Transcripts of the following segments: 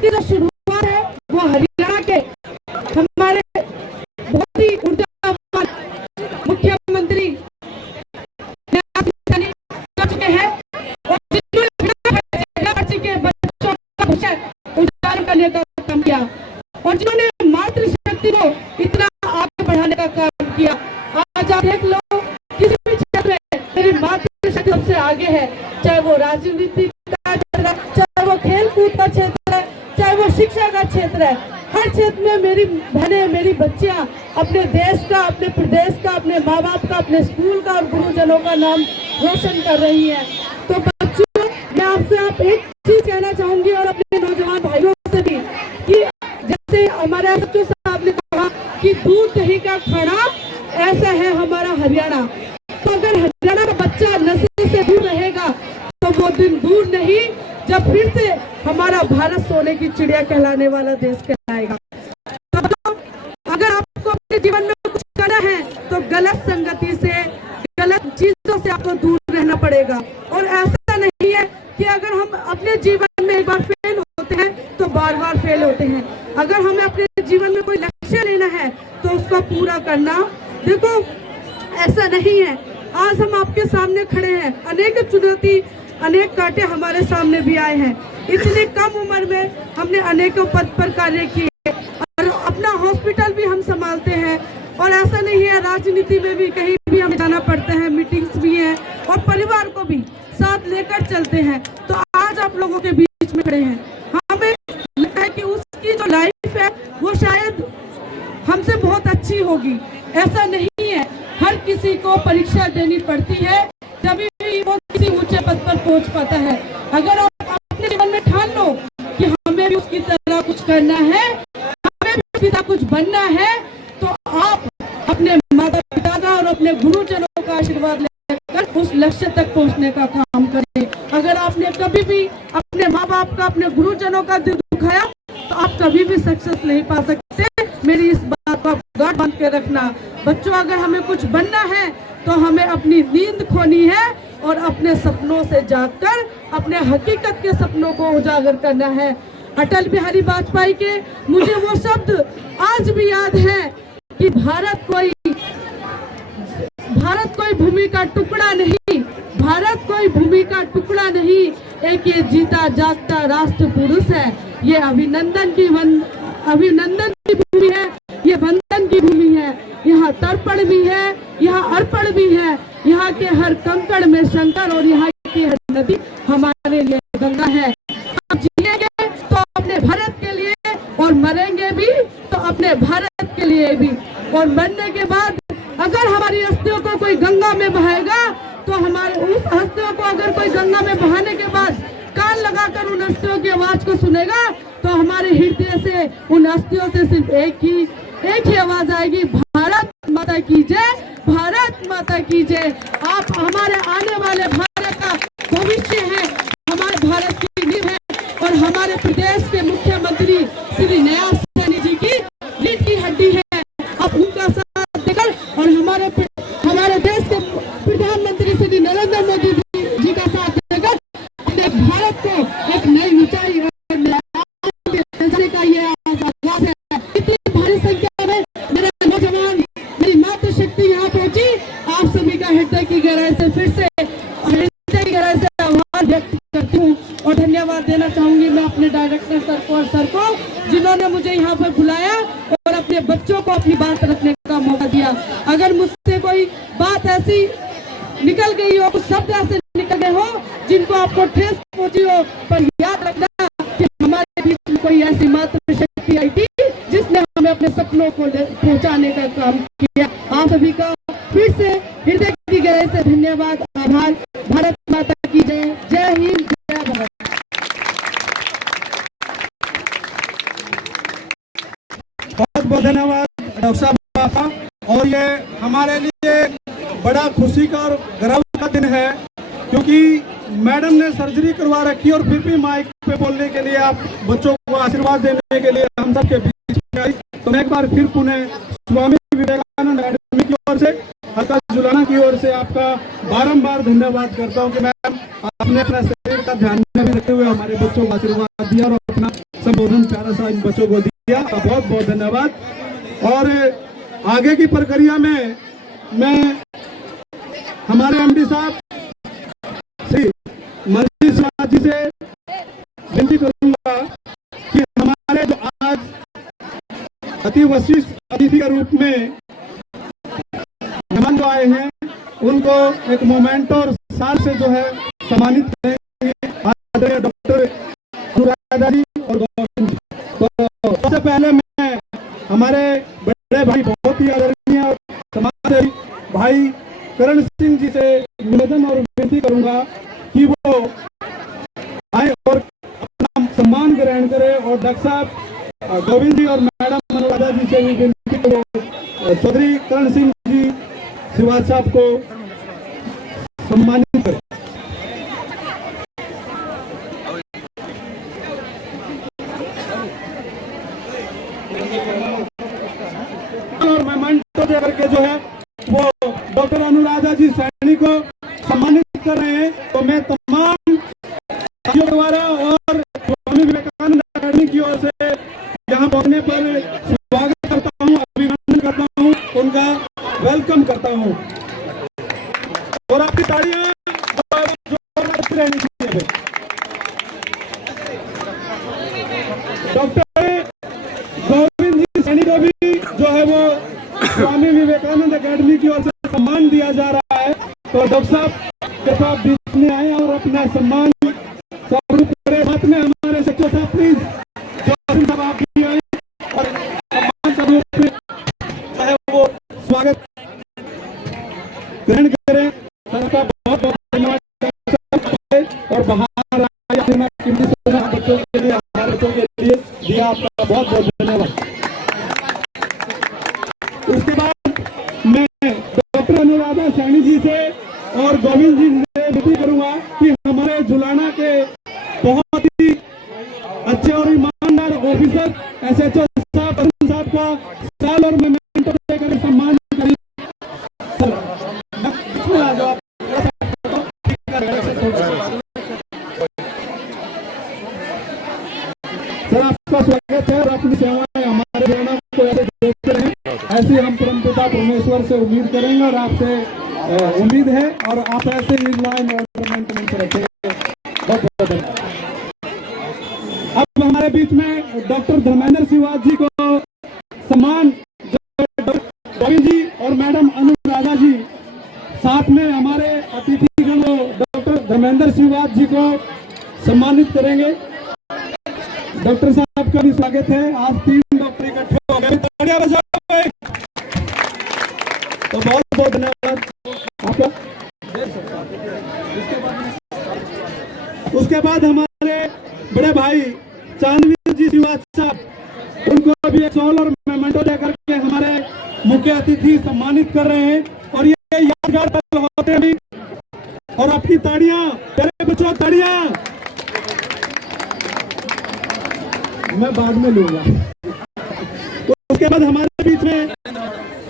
इसकी जो शुरुआत है वो हरियाणा के हमारे बहुत ही ऊर्जावान मुख्यमंत्री कर चुके हैं और जिन्होंने के बच्चों का भविष्य उजागर करने का काम किया और जिन्होंने मातृशक्ति को इतना आगे बढ़ाने का काम किया। आज आप देख लो किसी भी क्षेत्र में मेरी मातृशक्ति सबसे आगे है, चाहे वो राजनीति का क्षेत्र है, चाहे वो खेल कूद का क्षेत्र है, चाहे वो शिक्षा का क्षेत्र है। हर क्षेत्र में मेरी बहनें, मेरी बच्चियां अपने देश का, अपने प्रदेश का, अपने माँ बाप का, अपने स्कूल का और गुरुजनों का नाम रोशन कर रही है। तो बच्चों, मैं आपसे आप एक चीज कहना चाहूंगी और अपने नौजवान भाइयों से भी कि जैसे हमारे बच्चों साहब ने कहा कि दूध दही का खाना, ऐसा है हमारा हरियाणा। तो अगर हरियाणा का बच्चा नशे से दूर रहेगा तो वो दिन दूर नहीं जब फिर से हमारा भारत सोने की चिड़िया कहलाने वाला देश कहलाएगा। तो अगर आपको अपने जीवन में कुछ करना है तो गलत संगति से, गलत चीजों से आपको दूर रहना पड़ेगा। और ऐसा नहीं है कि अगर हम अपने जीवन में एक बार फेल होते हैं तो बार बार फेल होते हैं। अगर हमें अपने जीवन में कोई लक्ष्य लेना है तो उसको पूरा करना, देखो ऐसा नहीं है आज हम आपके सामने खड़े हैं, अनेक चुनौती, अनेक कांटे हमारे सामने भी आए हैं। इतनी कम उम्र में हमने अनेकों पद पर कार्य किए और अपना हॉस्पिटल भी हम संभालते हैं। और ऐसा नहीं है, राजनीति में भी कहीं भी हमें जाना पड़ता है, मीटिंग्स भी हैं और परिवार को भी साथ लेकर चलते हैं। तो आज आप लोगों के बीच में खड़े हैं, हमें लगता है कि उसकी जो लाइफ है वो शायद हमसे बहुत अच्छी होगी। ऐसा नहीं है, हर किसी को परीक्षा देनी पड़ती है तभी भी वो किसी ऊंचे पद पर पहुंच पाता है। अगर आप अपने जीवन में ठान लो कि हमें भी उसकी तरह कुछ करना है, हमें भी उसकी तरह कुछ बनना है, तो आप अपने माता पिता का और अपने गुरुजनों का आशीर्वाद लेकर उस लक्ष्य तक पहुंचने का काम करें। अगर आपने कभी भी अपने माँ बाप का, अपने गुरुजनों का दिल दुखाया तो आप कभी भी सक्सेस नहीं पा सकते। मेरी इस बात को गांठ बांध के रखना। बच्चों, अगर हमें कुछ बनना है तो हमें अपनी नींद खोनी है और अपने सपनों से जागकर अपने हकीकत के सपनों को उजागर करना है। अटल बिहारी वाजपेयी के मुझे वो शब्द आज भी याद है कि भारत कोई भूमि का टुकड़ा नहीं, भारत कोई भूमि का टुकड़ा नहीं, एक ये जीता जागता राष्ट्र पुरुष है। ये अभिनंदन की भूमि है, ये वंदन की भूमि है। यहाँ तर्पण भी है, यहाँ अर्पण भी है, यहाँ के हर कंकड़ में शंकर और यहाँ की हर नदी हमारे लिए गंगा है। हम जिएंगे तो अपने भारत के लिए और मरेंगे भी तो अपने भारत के लिए भी। और मरने के बाद अगर हमारी अस्थियों को कोई गंगा में बहाएगा तो हमारे उस अस्थियों को अगर कोई गंगा में बहाने के बाद कान लगाकर उन अस्थियों की आवाज को सुनेगा तो हमारे हृदय से उन अस्थियों से सिर्फ एक ही आवाज आएगी, भारत माता की जय, भारत माता की जय। आप हमारे आने वाले भारत का भविष्य है, हमारे भारत की नींव है और हमारे प्रदेश के मुख्यमंत्री श्री नया सैनी जी की रीढ़ की हड्डी है। आप उनका साथ देकर और हमारे देश के प्रधानमंत्री श्री नरेंद्र मोदी जी का साथ देकर अपने भारत को एक नई ऊंचाई का ये आगाज है। इतनी भारी संख्या में मेरे नौजवान, मेरी मातृशक्ति यहाँ पहुंची। आप सभी का हृदय की गहराई से फिर से आभार व्यक्त करती हूँ और धन्यवाद देना चाहूंगी मैं अपने डायरेक्टर सर को और सर को, जिन्होंने मुझे यहाँ पर बुलाया और अपने बच्चों को अपनी बात रखने का मौका दिया। अगर मुझसे कोई बात ऐसी निकल गई हो, कुछ शब्द ऐसे निकल गए हो जिनको आपको ठेस पहुंची हो, पर याद रखना कि हमारे बीच में कोई ऐसी मातृशक्ति आई थी जिसने हमें अपने सपनों को पहुंचाने का काम किया। आप सभी का फिर से हृदय की गहराई से धन्यवाद, आभार। भारत माता की जय, जय हिंद, जय भारत। बहुत बहुत धन्यवाद डॉक्टर साहब। और ये हमारे लिए बड़ा खुशी का और गर्व का दिन है क्योंकि मैडम ने सर्जरी करवा रखी और फिर भी माइक पे बोलने के लिए, आप बच्चों को आशीर्वाद देने के लिए हम सबके बीच में आई। तो मैं एक बार फिर पुनः स्वामी विवेकानंद अकेडमी की ओर से, हल्का जुलाना की ओर से आपका बारंबार धन्यवाद करता हूं कि मैम आपने अपना शरीर का ध्यान में रखते हुए हमारे बच्चों को आशीर्वाद दिया और अपना संबोधन प्यारा सा इन बच्चों को दिया, बहुत बहुत धन्यवाद। और आगे की प्रक्रिया में मैं हमारे एमडी साहब श्री मनजीत सिन्हा जी से विनती करूंगा कि हमारे जो आज अति विशिष्ट अतिथि के रूप में मेहमान जो आए हैं उनको एक मोमेंट और साल से जो है सम्मानित करेंगे डॉक्टर अनुराधा जी और गौतम जी। तो सबसे पहले मैं हमारे बड़े भाई बहुत ही आदरणीय और समाजसेवी भाई करण सिंह जी से निवेदन और विनती करूंगा कि वो आए और अपना सम्मान ग्रहण करें। और डॉक्टर साहब गोविंद जी और मैडम अनुराधा जी से भी विनती करो चौधरी करण सिंह जी श्रीवास साहब को सम्मानित करें। और मेमेंटो दे करके जो है वो डॉक्टर अनुराधा जी सैनी को सम्मानित कर रहे हैं। तो मैं तमाम साथियों द्वारा और स्वामी विवेकानंद अकेडमी की ओर से यहाँ पहुंचने पर स्वागत करता हूँ, अभिनंदन करता हूँ, उनका वेलकम करता हूँ। और आपकी तालियां जोरदार रहनी चाहिए। डॉक्टर गोविंद जी सैनी को भी जो है वो स्वामी विवेकानंद अकेडमी की ओर से सम्मान दिया जा रहा है। तो डॉक्टर साहब के साथ बीच में आए और अपना सम्मान स्वरूप करें। साथ में हमारे सचिव साहब प्लीज जो साहब आप भी आए और सम्मान स्वरूप में जो है वो स्वागत ग्रहण करें। सबका बहुत बहुत धन्यवाद। और बाहर बच्चों के लिए हमारे बच्चों के लिए दिया, आपका बहुत बहुत धन्यवाद। उसके बाद मैं डॉक्टर अनुराधा सैनी जी से और गोविंद जी से विनती करूंगा कि हमारे जुलाना के बहुत ही अच्छे और ईमानदार ऑफिसर SHO साहब साहब का साल और मेमेंटो देकर सम्मान करें। सर आपका स्वागत है और अपनी सेवाएं हमारे जुलाना को ऐसे देखते रहें। ऐसे हम परमपिता परमेश्वर से उम्मीद करेंगे और आपसे उम्मीद है और आप ऐसे ही लाइन और मेंटेनेंस रखेंगे। बहुत बहुत धन्यवाद। अब हमारे बीच में डॉक्टर धर्मेंद्र श्रीवास जी को सम्मान गोविंद जी और मैडम अनुराधा जी साथ में हमारे अतिथिगण डॉक्टर धर्मेंद्र श्रीवास जी को सम्मानित करेंगे। डॉक्टर साहब का भी स्वागत है। आज 3 डॉक्टर इकट्ठे हो गए, तो बहुत बहुत धन्यवाद आपका। उसके बाद हमारे बड़े भाई चांदवीर जी श्रीवास साहब, उनको भी एक शॉल और मेमेंटो देकर के हमारे मुख्य अतिथि सम्मानित कर रहे हैं। और ये यादगार पल होते हैं। और आपकी ताड़ियां, प्यारे बच्चों ताड़ियां मैं बाद में लूंगा। उसके बाद हमारे बीच में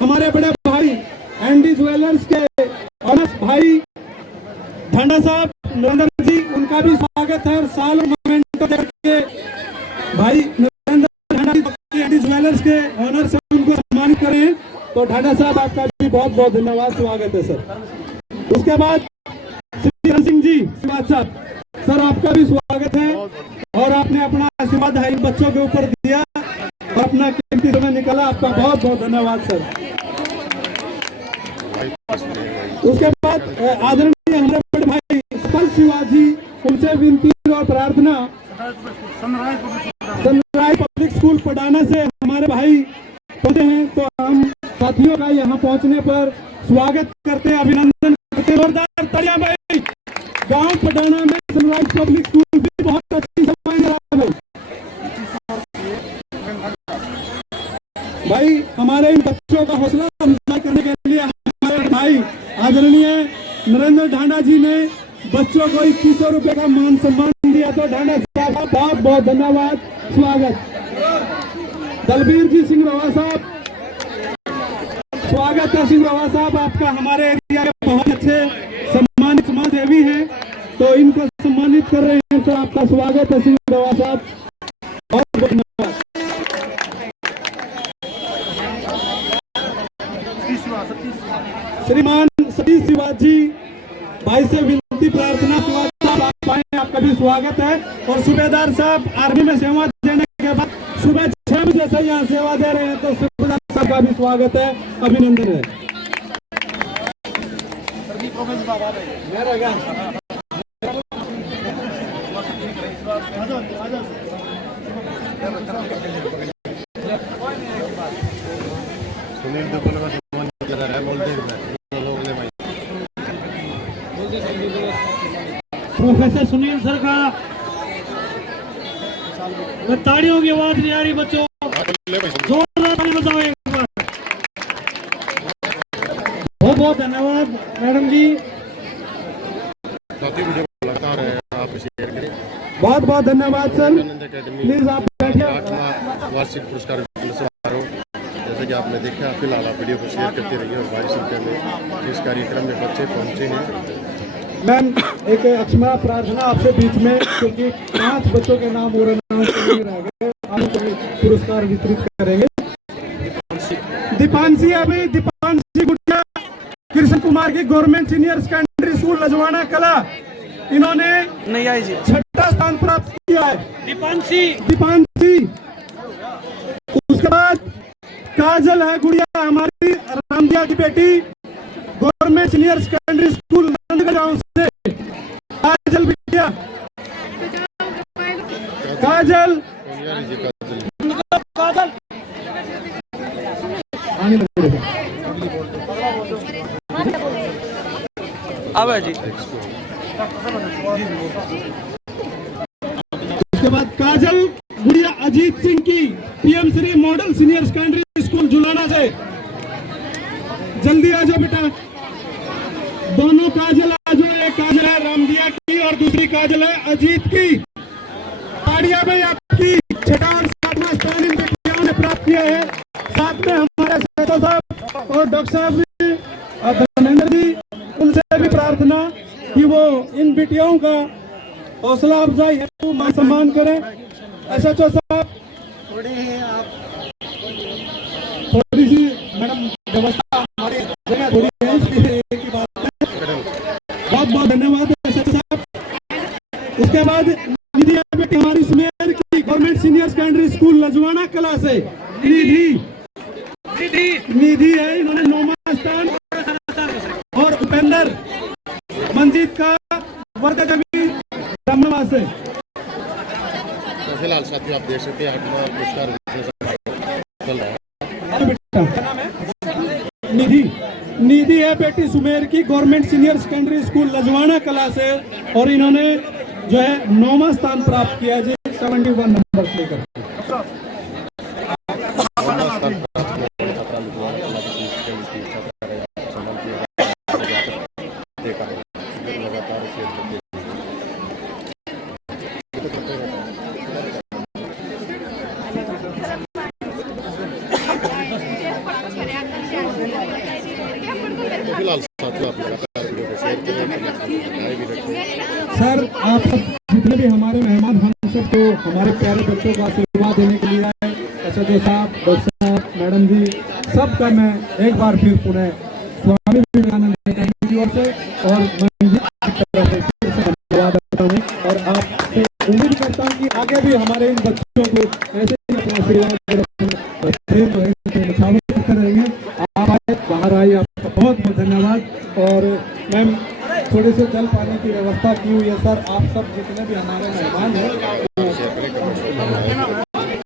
हमारे बड़े भाई एनडी ज्वेलर्स के ऑनर्स भाई ढांडा साहब नरेंद्र जी, उनका भी स्वागत है। और साल मोमेंटो देके भाई नरेंद्र ढांडा जी एनडी ज्वेलर्स के ऑनर्स हैं, उनको सम्मानित करें। तो ढांडा साहब आपका भी बहुत बहुत धन्यवाद, स्वागत है सर। उसके बाद श्री करण सिंह जी श्रीवास साहब, सर आपका भी स्वागत है और आपने अपना आशीर्वाद इन बच्चों के ऊपर दिया और अपना कीमती समय निकाला, आपका बहुत बहुत धन्यवाद सर। उसके बाद आदरणीय हमारे बड़े भाई सफल श्रीवास जी, उनसे विनती और प्रार्थना सनराइज पब्लिक स्कूल पटाना से हमारे भाई पहुंचे हैं। तो हम साथियों का यहाँ पहुंचने पर स्वागत करते हैं, अभिनंदन करते हैं। जोरदार तालियां भाई। गांव पटाना में सनराइज पब्लिक स्कूल भी बहुत अच्छी सफाई भाई। हमारे इन बच्चों का हौसला अफजाई करने के लिए हमारे भाई आदरणीय नरेंद्र ढांडा जी ने बच्चों को 2100 रुपए का मान सम्मान दिया। तो ढांडा साहब का बहुत बहुत धन्यवाद, स्वागत। दलबीर जी सिंह रवा साहब, स्वागत है सिंह रवा साहब आपका। हमारे एरिया के बहुत अच्छे सम्मानित समाजसेवी हैं, तो इनको सम्मानित कर रहे हैं। तो आपका स्वागत है सिंह रवा साहब। बहुत बहुत धन्यवाद। श्रीमान सतीश शिवाजी भाई से विनती प्रार्थना, शिवाजी साहब आप आए, आपका भी स्वागत है। और सूबेदार साहब आर्मी में सेवा देने के बाद सुबह 6 बजे से यहाँ सेवा दे रहे हैं, तो सूबेदार साहब का भी स्वागत है, अभिनंदन है। प्रोफेसर सुनील सर का ताड़ियों की आवाज नहीं आ रही बच्चों, जोरदार ताली बजाओ एक बार। बहुत बहुत धन्यवाद मैडम जी। बहुत बहुत धन्यवाद सर, प्लीज आप बैठिए। वार्षिक पुरस्कार समारोह जैसे कि आपने देखा, फिलहाल आप वीडियो को शेयर करते रहिए और भारी संख्या में इस कार्यक्रम में बच्चे पहुंचे हैं। मैम एक अक्षमा प्रार्थना आपसे बीच में, क्योंकि 5 बच्चों के नाम और नाम रह गए, आप पुरस्कार वितरित करेंगे। दीपांशी अभी दीपांशी गुड़िया कृष्ण कुमार की government senior secondary school Lajwana कला, इन्होंने नहीं आई जी 6ठा स्थान प्राप्त किया है। दीपांशी। उसके बाद काजल है गुड़िया हमारी रामदिया की बेटी, government senior secondary school Nandgaon से। काजल बिटिया, काजल अब जी। उसके बाद काजल गुड़िया अजीत सिंह की PM Shri model senior secondary school Julana से। जल्दी आ जाओ बेटा, दोनों काजल आ जाओ, एक काजल है रामदिया की और दूसरी काजल है अजीत की। ताड़िया में आपकी 6ठा और 7वां स्थान इन बेटियों ने प्राप्त किया है। साथ में हमारे सेठा साहब और डॉक्टर साहब भी, धर्मेंद्र जी, उनसे भी प्रार्थना कि वो इन बेटियों का हौसला अफजाई है, मान सम्मान करें। एसएचओ साहब थोड़ी सी मैडम व्यवस्था हमारी जगह थोड़ी है, इसलिए एक ही बात है। बहुत बहुत धन्यवाद एसएचओ साहब। उसके बाद निधि बेटी हमारी सुमेर की government senior secondary school Lajwana कला से। निधि है, इन्होंने 9वां स्थान। और उपेंद्र मंजीत का वर्ग कवि ब्रह्मवा से। फिलहाल साथियों आप देख सकते हैं 8वां पुरस्कार चल रहा है। निधि है बेटी सुमेर की government senior secondary school Lajwana कला से, और इन्होंने जो है 9वां स्थान प्राप्त किया जी, 71 नंबर लेकर। फिलहाल साथियों आप लगातार वीडियो को शेयर करें, सर आप सब जितने भी हमारे मेहमान हम सबको हमारे प्यारे बच्चों को आशीर्वाद देने के लिए आए, एसएचओ साहब, डॉक्टर साहब, मैडम जी, सबका मैं एक बार फिर पुनः स्वामी विवेकानंद की ओर से और मंजिल की तरफ से फिर से धन्यवाद देता हूँ। और आपसे उम्मीद करता हूँ कि आगे भी हमारे इन बच्चों को ऐसे ही अपना आशीर्वाद रहेंगे। आप आए, बाहर आइए, आपका बहुत बहुत धन्यवाद। और मैम थोड़े से जल पानी की व्यवस्था की हुई है सर, आप सब जितने भी हमारे मेहमान हैं